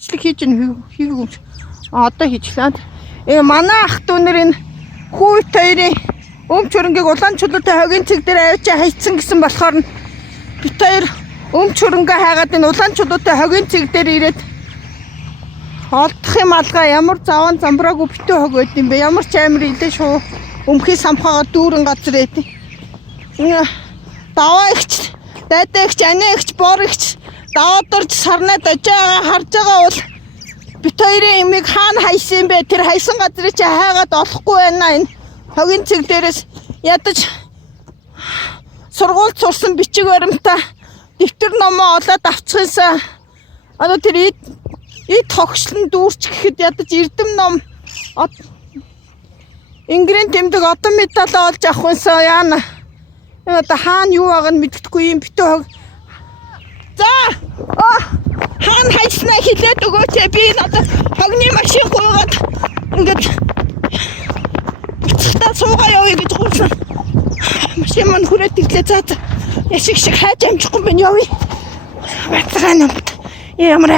бичлэг хийж хийгээгүй. Одоо хийчихлээ. Манай ах дүүнэр энэ хүүт хоёрын өмч хөрөнгийг улаан чулуутай хогийн цэг дээр авчи хайцсан гэсэн болохоор бит хоёр өмч хөрөнгөө хайгаад энэ улаан чулуутай хогийн цэг дээр ирээд олдох юм алгаа ямар заван замбраагүй битүү хог байд юм бэ? Ямар ч амир илээ шүү. Өмхий самхаага дүүрэн газар эдэ. Даваа ихч, дайдаа ихч, ани ихч, бор ихч даваадорж сарнаад ажаагаа харж байгаа бол бит хоёрын имийг хаана хайсан бэ? Тэр хайсан газрыг чи хайгаад олохгүй байна энэ хогийн цэг дээрээс ядаж сургуульд сурсан бичиг баримтаа дэвтэр номоо олоод авчихсан. Одоо тэр эд тогшлон дүүрч гэхэд ядаж эрдэм ном Ингрийн тэмдэг одон медаль олж авах юмсан яана. Энэ одоо хаана юу байгааг нь мэддэхгүй юм битүү хог. За хаана хайснаа хэлээд өгөөч. Би энэ одоо хогны машин гуйгаад ингээд буцалтаа суугаа явъя гэж гуйсан. Машин маань хүрээд ирлээ. За яшиг шиг хайж амжихгүй юм явъя. Бацраа намт. Ямар